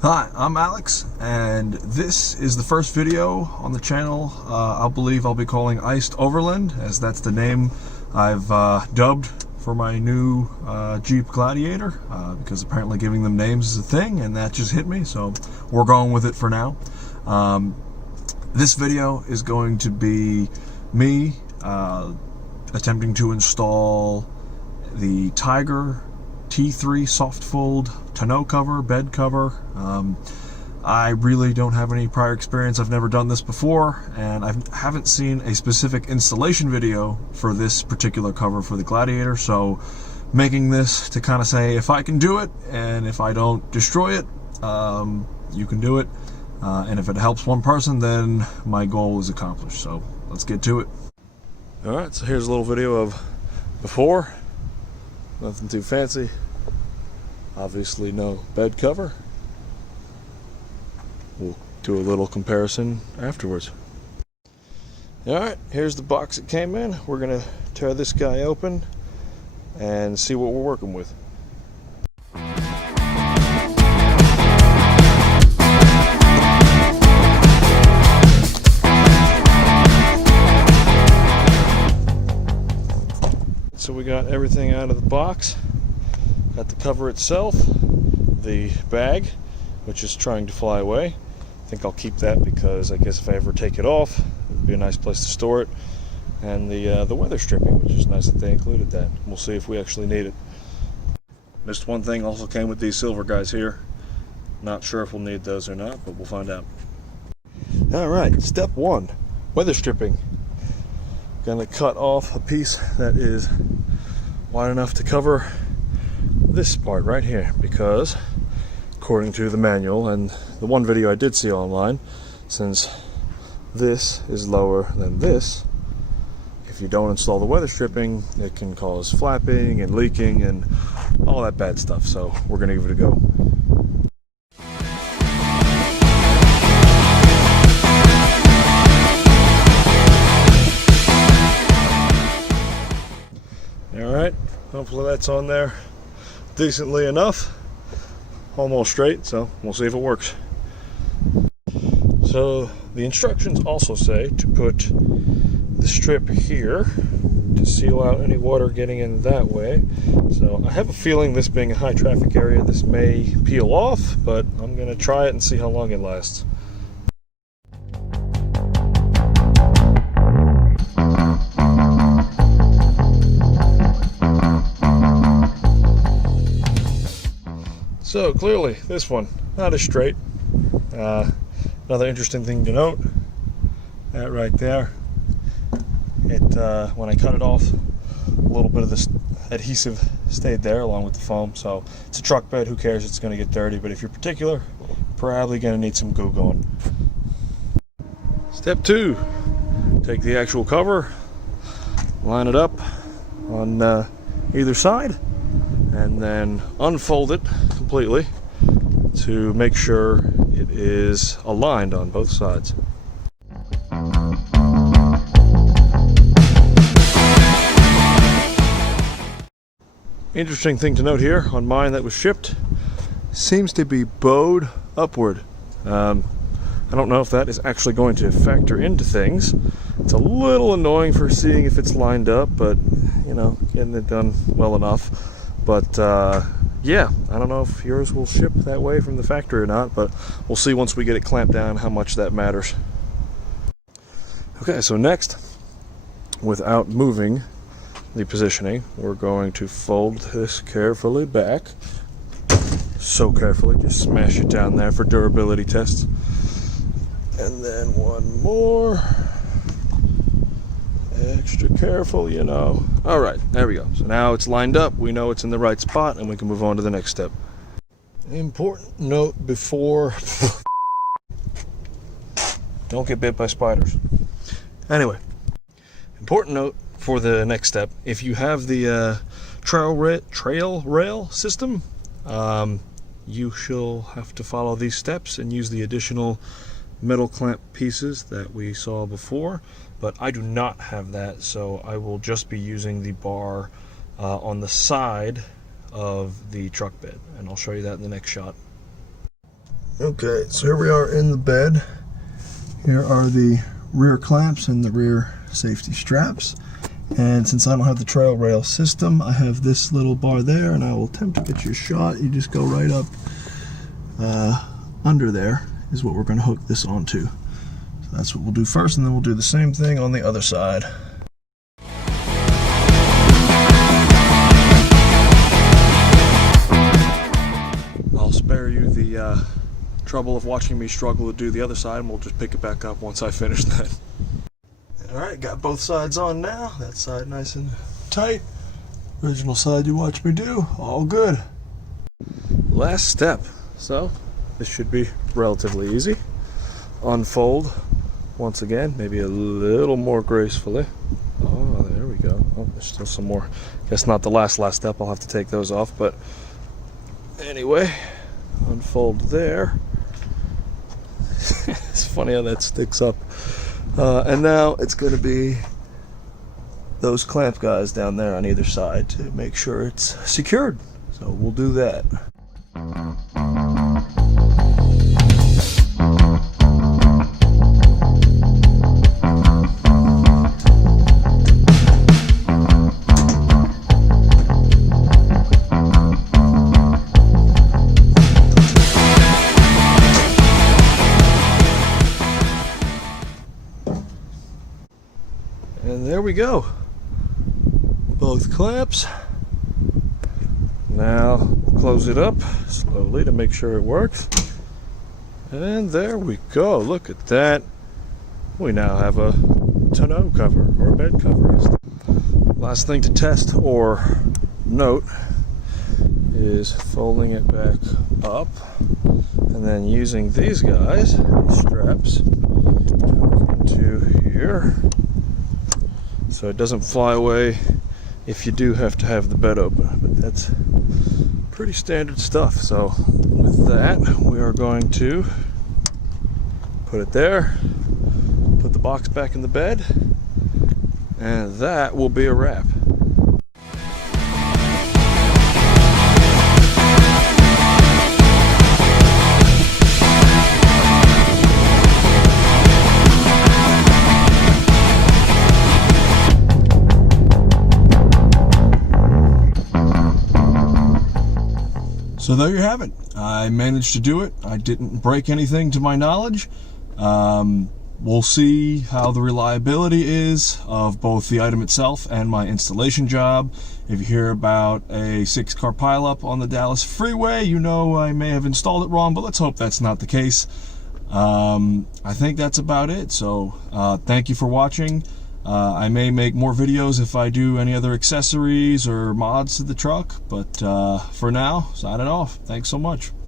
Hi, I'm Alex, and this is the first video on the channel I believe I'll be calling Iced Overland, as that's the name I've dubbed for my new Jeep Gladiator, because apparently giving them names is a thing, and that just hit me, so we're going with it for now. This video is going to be me attempting to install the Tyger T3 soft fold tonneau cover, bed cover. I really don't have any prior experience. I've never done this before, and I haven't seen a specific installation video for this particular cover for the Gladiator, so making this to kind of say if I can do it, and if I don't destroy it, you can do it, and if it helps one person, then my goal is accomplished. So let's get to it. Alright, so here's a little video of before. Nothing too fancy. Obviously no bed cover. We'll do a little comparison afterwards. Alright, here's the box it came in. We're going to tear this guy open and see what we're working with. So we got everything out of the box. Got the cover itself, the bag, which is trying to fly away. I think I'll keep that because I guess if I ever take it off, it'd be a nice place to store it. And the weather stripping, which is nice that they included that. We'll see if we actually need it. Missed one thing, also came with these silver guys here. Not sure if we'll need those or not, but we'll find out. Alright, step one, weather stripping. Gonna cut off a piece that is wide enough to cover this part right here, because according to the manual and the one video I did see online, since this is lower than this, if you don't install the weather stripping, it can cause flapping and leaking and all that bad stuff. So we're gonna give it a go. Alright, hopefully that's on there decently enough. Almost straight, so we'll see if it works. So the instructions also say to put the strip here to seal out any water getting in that way. So I have a feeling, this being a high traffic area, this may peel off, but I'm going to try it and see how long it lasts. So clearly this one not as straight. Another interesting thing to note, that right there, it when I cut it off, a little bit of this adhesive stayed there along with the foam. So it's a truck bed, who cares, it's going to get dirty, but if you're particular, probably going to need some glue going. Step two, take the actual cover, line it up on either side, and then unfold it completely to make sure it is aligned on both sides. Interesting thing to note here on mine that was shipped, seems to be bowed upward. I don't know if that is actually going to factor into things. It's a little annoying for seeing if it's lined up, but you know, getting it done well enough. But yeah, I don't know if yours will ship that way from the factory or not, but we'll see once we get it clamped down how much that matters. Okay, so next, without moving the positioning, we're going to fold this carefully back. So carefully, just smash it down there for durability tests. And then one more. Extra careful, you know. Alright, there we go. So now it's lined up, we know it's in the right spot, and we can move on to the next step. Important note before... Don't get bit by spiders. Anyway, important note for the next step. If you have the trail rail system, you shall have to follow these steps and use the additional metal clamp pieces that we saw before, but I do not have that, so I will just be using the bar on the side of the truck bed, and I'll show you that in the next shot. Okay, so here we are in the bed. Here are the rear clamps and the rear safety straps. And since I don't have the trail rail system, I have this little bar there, and I will attempt to get you a shot. You just go right up under there is what we're going to hook this onto. So that's what we'll do first, and then we'll do the same thing on the other side. I'll spare you the trouble of watching me struggle to do the other side, and we'll just pick it back up once I finish that. Alright, got both sides on now. That side nice and tight. Original side you watched me do. All good. Last step. So, this should be relatively easy. Unfold once again, maybe a little more gracefully. Oh, there we go. Oh, there's still some more. Guess not the last step. I'll have to take those off, but anyway, unfold there. It's funny how that sticks up. And now it's going to be those clamp guys down there on either side to make sure it's secured. So we'll do that. And there we go. Both clamps. Now we'll close it up slowly to make sure it works. And there we go. Look at that. We now have a tonneau cover, or a bed cover. Last thing to test or note is folding it back up and then using these guys, these straps, into here so it doesn't fly away if you do have to have the bed open. But that's pretty standard stuff. So with that, we are going to put it there, put the box back in the bed, and that will be a wrap. So there you have it. I managed to do it. I didn't break anything to my knowledge. We'll see how the reliability is of both the item itself and my installation job. If you hear about a 6-car pileup on the Dallas freeway, you know I may have installed it wrong, but let's hope that's not the case. I think that's about it. So thank you for watching. I may make more videos if I do any other accessories or mods to the truck, but for now, signing off. Thanks so much.